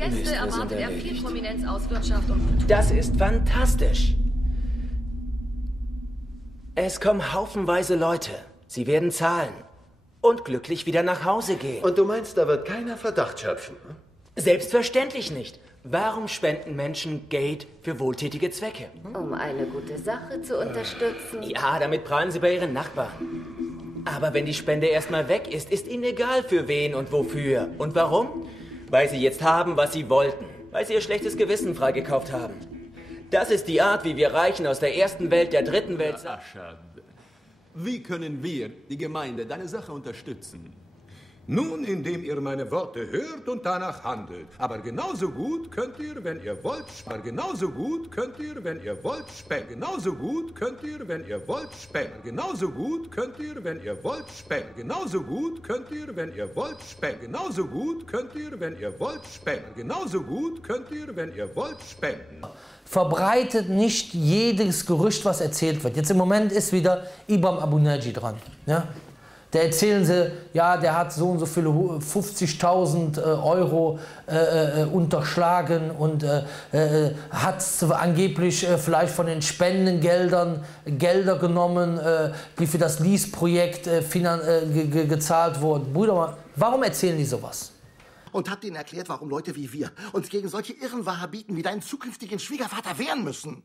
Als Gäste erwartet er viel Prominenz aus Wirtschaft und Kultur. Das ist fantastisch. Es kommen haufenweise Leute. Sie werden zahlen. Und glücklich wieder nach Hause gehen. Und du meinst, da wird keiner Verdacht schöpfen? Hm? Selbstverständlich nicht. Warum spenden Menschen Geld für wohltätige Zwecke? Um eine gute Sache zu unterstützen. Ja, damit prahlen sie bei ihren Nachbarn. Aber wenn die Spende erstmal weg ist, ist ihnen egal für wen und wofür. Und warum? Weil sie jetzt haben, was sie wollten. Weil sie ihr schlechtes Gewissen freigekauft haben. Das ist die Art, wie wir Reichen aus der ersten Welt, der dritten Welt... Wie können wir, die Gemeinde, deine Sache unterstützen? Nun, indem ihr meine Worte hört und danach handelt. Aber genauso gut könnt ihr, wenn ihr wollt, spenden. Genauso gut könnt ihr, wenn ihr wollt, spenden. Genauso gut könnt ihr, wenn ihr wollt, spenden. Genauso gut könnt ihr, wenn ihr wollt, spenden. Genauso gut könnt ihr, wenn ihr wollt, spenden. Genauso gut könnt ihr, wenn ihr wollt, spenden. Genauso gut könnt ihr, wenn ihr wollt, spenden. Verbreitet nicht jedes Gerücht, was erzählt wird. Jetzt im Moment ist wieder Ibram Abu Naji dran. Ja? Da erzählen sie, ja, der hat so und so viele 50.000 Euro unterschlagen und hat angeblich vielleicht von den Spendengeldern Gelder genommen, die für das Lease-Projekt gezahlt wurden. Brüder, warum erzählen die sowas? Und habt ihnen erklärt, warum Leute wie wir uns gegen solche irren Wahhabiten wie deinen zukünftigen Schwiegervater wehren müssen.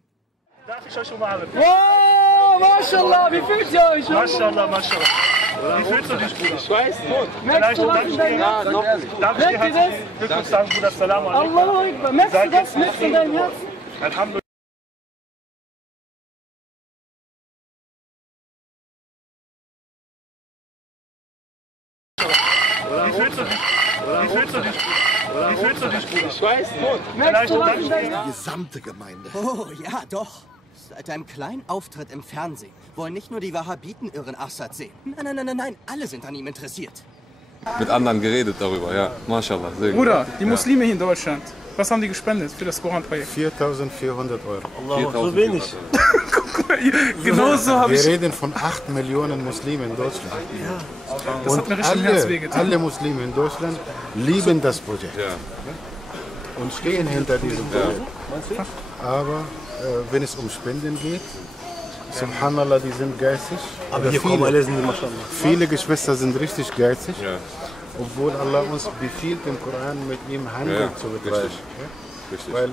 Darf ich euch umarmen? Wow, Maschallah, wie fühlt ihr euch? Maschallah, Maschallah. Wie fühlst du dich, Bruder? Ich weiß nicht. Vielleicht darf ich dir herzlichen Glückwunsch sagen, Bruder. Salam alaikum. Allahu Akbar. Merkst du das? Merkst du in deinem Herzen? Alhamdulillah. Wie fühlst du dich? Wie fühlst du dich? Wie fühlst du dich, Bruder? Ich weiß nicht. Merkst du was in deinem Herzen? Die gesamte Gemeinde. Oh, ja, doch. Seit einem kleinen Auftritt im Fernsehen wollen nicht nur die Wahhabiten irren Assad sehen. Nein, alle sind an ihm interessiert. Mit anderen geredet darüber, ja. Mashallah. Sehr Bruder, die Muslime hier in Deutschland, was haben die gespendet für das Koranprojekt? 4.400 Euro. Allah, so wenig. Genau so habe ich... Wir reden von 8 Millionen Muslimen in Deutschland. Ja. Das hat mir richtig im Herz wehgetan. Alle Muslime in Deutschland lieben das Projekt. Ja. Und stehen hinter diesem Projekt. Aber wenn es um Spenden geht, subhanallah, die sind geizig. Aber hier kommen alle, sind die Maschallah. Viele Geschwister sind richtig geizig, Ja. obwohl Allah uns befiehlt, im Koran mit ihm Handel zu betreiben. Richtig. Richtig. Weil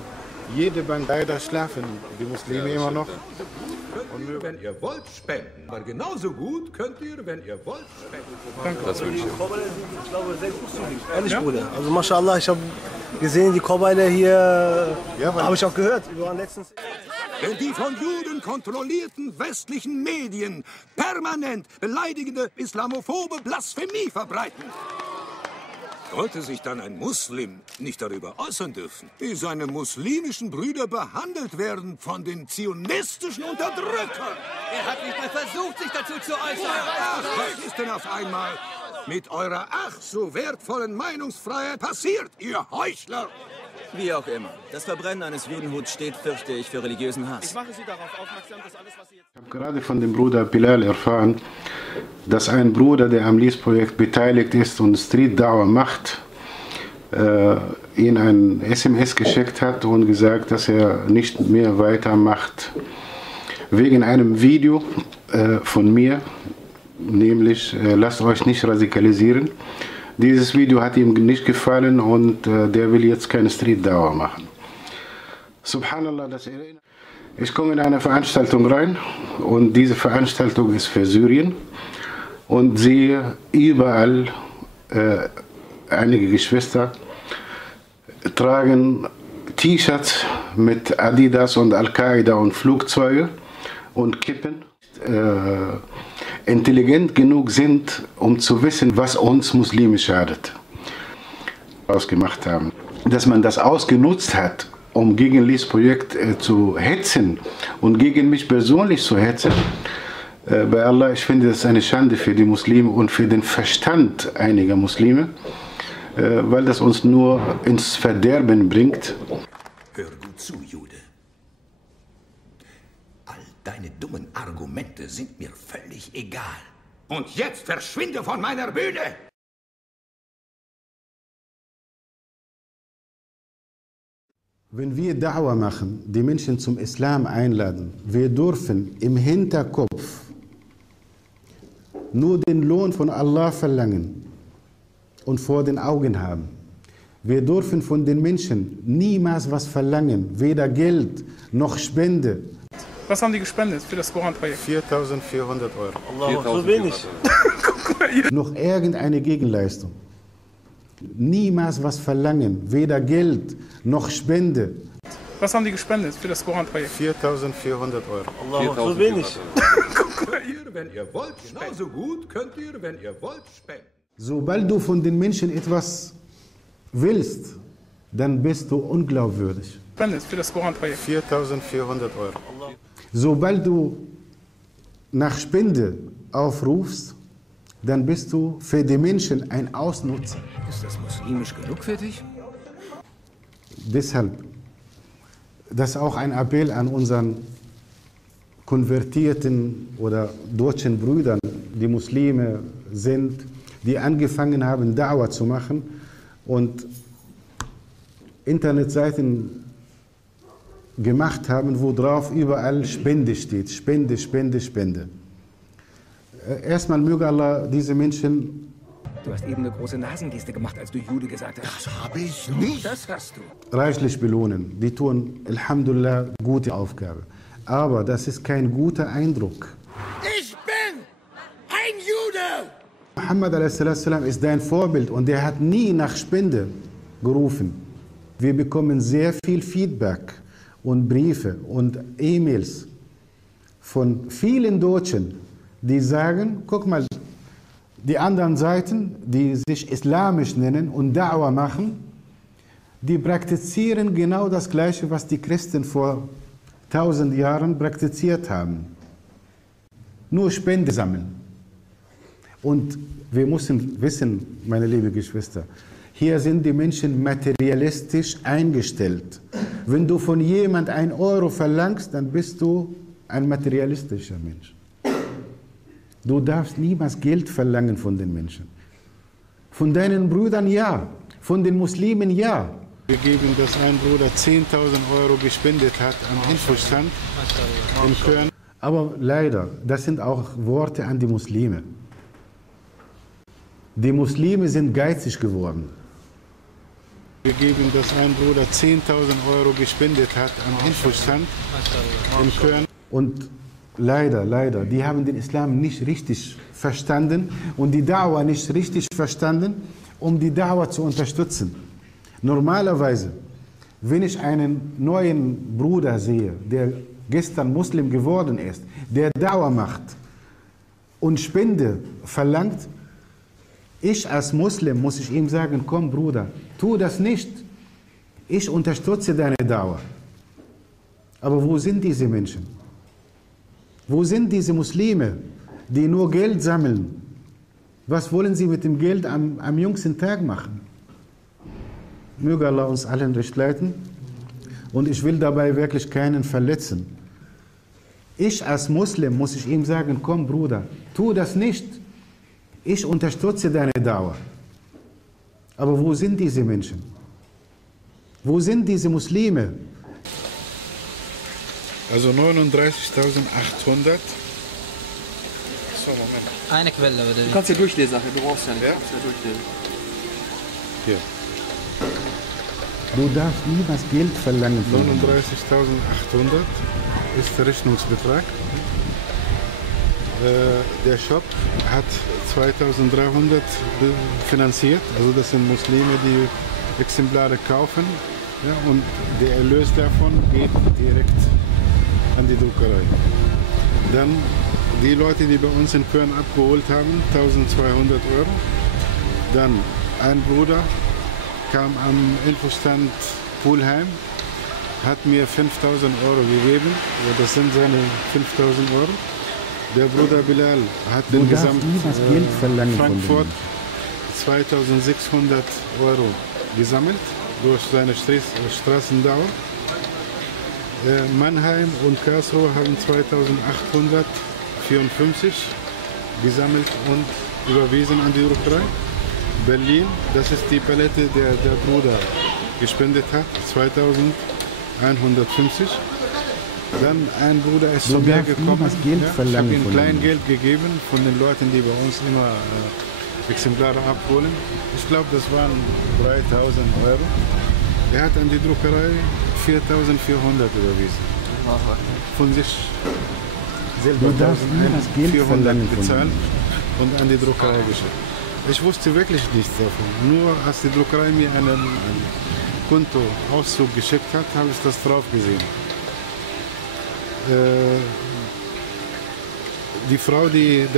jede Bank, leider schlafen die Muslime immer noch. Könnt ihr, wenn ihr wollt, spenden. Aber genauso gut könnt ihr, wenn ihr wollt, spenden. Das wünsche ich. Ich glaube, sehr großzügig. Ehrlich, Bruder. Also, Maschallah, ich habe gesehen, die Korbeile hier, habe ich auch gehört. Wir waren letztens... Wenn die von Juden kontrollierten westlichen Medien permanent beleidigende, islamophobe Blasphemie verbreiten, sollte sich dann ein Muslim nicht darüber äußern dürfen, wie seine muslimischen Brüder behandelt werden von den zionistischen Unterdrückern? Er hat nicht mal versucht, sich dazu zu äußern. Ach, was ist denn auf einmal mit eurer ach so wertvollen Meinungsfreiheit passiert, ihr Heuchler? Wie auch immer. Das Verbrennen eines Judenhuts steht, fürchte ich, für religiösen Hass. Ich mache Sie darauf aufmerksam, dass alles, was Sie jetzt... Ich habe gerade von dem Bruder Bilal erfahren, dass ein Bruder, der am Lease-Projekt beteiligt ist und Street Dawah macht, ihn ein SMS geschickt hat und gesagt, dass er nicht mehr weitermacht. Wegen einem Video von mir, nämlich lasst euch nicht radikalisieren. Dieses Video hat ihm nicht gefallen und der will jetzt keine Street Dawah machen. Subhanallah, das erinnert. Ich komme in eine Veranstaltung rein und diese Veranstaltung ist für Syrien und sehe überall einige Geschwister tragen T-Shirts mit Adidas und Al-Qaida und Flugzeuge und Kippen. Intelligent genug sind, um zu wissen, was uns Muslime schadet. Ausgemacht haben. Dass man das ausgenutzt hat, um gegen Lease-Projekt zu hetzen und gegen mich persönlich zu hetzen, bei Allah, ich finde das eine Schande für die Muslime und für den Verstand einiger Muslime, weil das uns nur ins Verderben bringt. Hör gut zu, Jude. All deine dummen Argumente sind mir völlig egal. Und jetzt verschwinde von meiner Bühne! Wenn wir Da'wah machen, die Menschen zum Islam einladen, wir dürfen im Hinterkopf nur den Lohn von Allah verlangen und vor den Augen haben. Wir dürfen von den Menschen niemals was verlangen, weder Geld noch Spende. Was haben die gespendet für das Koranprojekt? 4.400 Euro. Allah, so wenig. Noch irgendeine Gegenleistung. Niemals was verlangen, weder Geld noch Spende. Was haben die gespendet für das Koranprojekt? 4.400 Euro. Allah, so wenig. Wenn ihr wollt, genauso gut könnt ihr, wenn ihr wollt, spenden. Sobald du von den Menschen etwas willst, dann bist du unglaubwürdig. Spendet für das Koranprojekt? 4.400 Euro. Sobald du nach Spende aufrufst, dann bist du für die Menschen ein Ausnutzer. Ist das muslimisch genug für dich? Deshalb, das ist auch ein Appell an unseren konvertierten oder deutschen Brüdern, die Muslime sind, die angefangen haben, Da'wah zu machen und Internetseiten gemacht haben, wo drauf überall Spende steht. Spende, Spende, Spende. Erstmal möge Allah diese Menschen... Du hast eben eine große Nasengeste gemacht, als du Jude gesagt hast. Das habe ich nicht. Das hast du. reichlich belohnen. Die tun, Alhamdulillah, gute Aufgabe. Aber das ist kein guter Eindruck. Ich bin ein Jude! Muhammad a.s. ist dein Vorbild und er hat nie nach Spende gerufen. Wir bekommen sehr viel Feedback und Briefe und E-Mails von vielen Deutschen, die sagen, guck mal, die anderen Seiten, die sich islamisch nennen und Da'wah machen, die praktizieren genau das Gleiche, was die Christen vor 1000 Jahren praktiziert haben. Nur Spende sammeln. Und wir müssen wissen, meine lieben Geschwister, hier sind die Menschen materialistisch eingestellt. Wenn du von jemand 1 Euro verlangst, dann bist du ein materialistischer Mensch. Du darfst niemals Geld verlangen von den Menschen. Von deinen Brüdern ja, von den Muslimen ja. Wir geben, dass ein Bruder 10.000 Euro gespendet hat am Infostand in Köln. Aber leider, das sind auch Worte an die Muslime. Die Muslime sind geizig geworden. Wir geben, dass ein Bruder 10.000 Euro gespendet hat am Infostand in Köln. Und leider, die haben den Islam nicht richtig verstanden und die Da'wah nicht richtig verstanden, um die Da'wah zu unterstützen. Normalerweise, wenn ich einen neuen Bruder sehe, der gestern Muslim geworden ist, der Da'wah macht und Spende verlangt, ich als Muslim muss ich ihm sagen, komm Bruder, tu das nicht. Ich unterstütze deine Da'wah. Aber wo sind diese Menschen? Wo sind diese Muslime, die nur Geld sammeln? Was wollen sie mit dem Geld am jüngsten Tag machen? Möge Allah uns allen recht leiten. Und ich will dabei wirklich keinen verletzen. Ich als Muslim muss ich ihm sagen, komm Bruder, tu das nicht. Ich unterstütze deine Da'wah. Aber wo sind diese Menschen? Wo sind diese Muslime? Also 39.800. So, Moment. Eine Quelle, oder? Du kannst ja durchlesen, du brauchst ja nicht. Ja? Du kannst ja durchlesen. Hier. Du darfst niemals Geld verlangen. 39.800 ist der Rechnungsbetrag. Der Shop hat 2.300 finanziert. Also das sind Muslime, die Exemplare kaufen. Ja, und der Erlös davon geht direkt an die Druckerei. Dann die Leute, die bei uns in Köln abgeholt haben, 1.200 Euro. Dann ein Bruder kam am Infostand Pulheim, hat mir 5.000 Euro gegeben. Das sind seine 5.000 Euro. Der Bruder Bilal hat den gesamten Frankfurt 2.600 Euro gesammelt durch seine Straßendauer. Mannheim und Karlsruhe haben 2.854 gesammelt und überwiesen an die Druckerei. Berlin, das ist die Palette, der Bruder gespendet hat, 2.000 150. Dann ein Bruder ist So, zu du mir hast gekommen. niemals Geld Ich habe verlangt ihm von Kleingeld gegeben von den Leuten, die bei uns immer Exemplare abholen. Ich glaube, das waren 3.000 Euro. Er hat an die Druckerei 4.400 überwiesen. Von sich selber Du darfst niemals Geld 1.400 verlangen von bezahlt ihm. und an die Druckerei geschickt. Ich wusste wirklich nichts davon. Nur als die Druckerei mir einen Kontoauszug geschickt hat, habe ich das drauf gesehen. Die Frau, die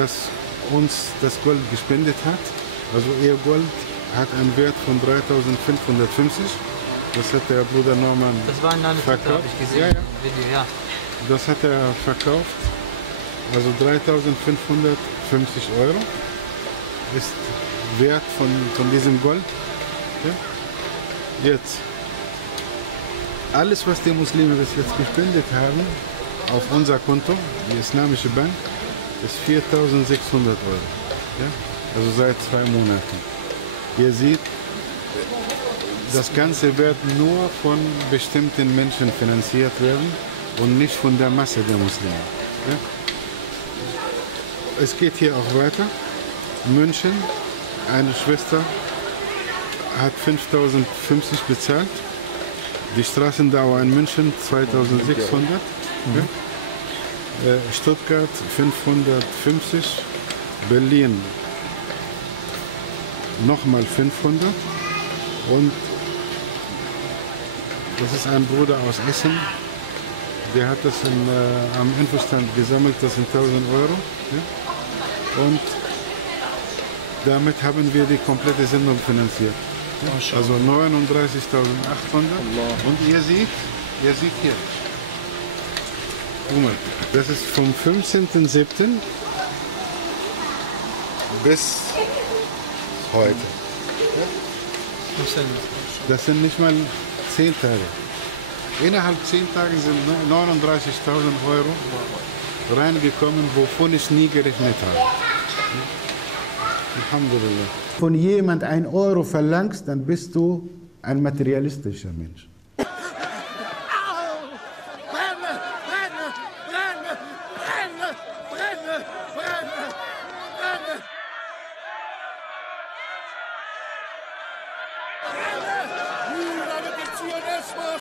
uns das Gold gespendet hat, also ihr Gold, hat einen Wert von 3.550. Das hat der Bruder Norman Das war in deinem Foto, habe ich gesehen. Ja, ja. Video, ja. Das hat er verkauft. Also 3.550 Euro ist Wert von diesem Gold. Ja. Jetzt, alles, was die Muslime bis jetzt gespendet haben, auf unser Konto, die Islamische Bank, ist 4.600 Euro. Ja? Also seit 2 Monaten. Ihr seht, das Ganze wird nur von bestimmten Menschen finanziert werden und nicht von der Masse der Muslime. Ja? Es geht hier auch weiter. München, eine Schwester hat 5.050 bezahlt. Die Straßendauer in München 2.600. Ja? Stuttgart 550. Berlin nochmal 500. Und das ist ein Bruder aus Essen. Der hat das am Infostand gesammelt, das sind 1.000 Euro. Ja? Und damit haben wir die komplette Sendung finanziert. Ja? Also 39.800. Und ihr seht hier, guck mal, das ist vom 15.07. bis heute. Das sind nicht mal 10 Tage. Innerhalb 10 Tage sind 39.000 Euro reingekommen, wovon ich nie gerechnet habe. Alhamdulillah. Von jemand 1 Euro verlangst, dann bist du ein materialistischer Mensch.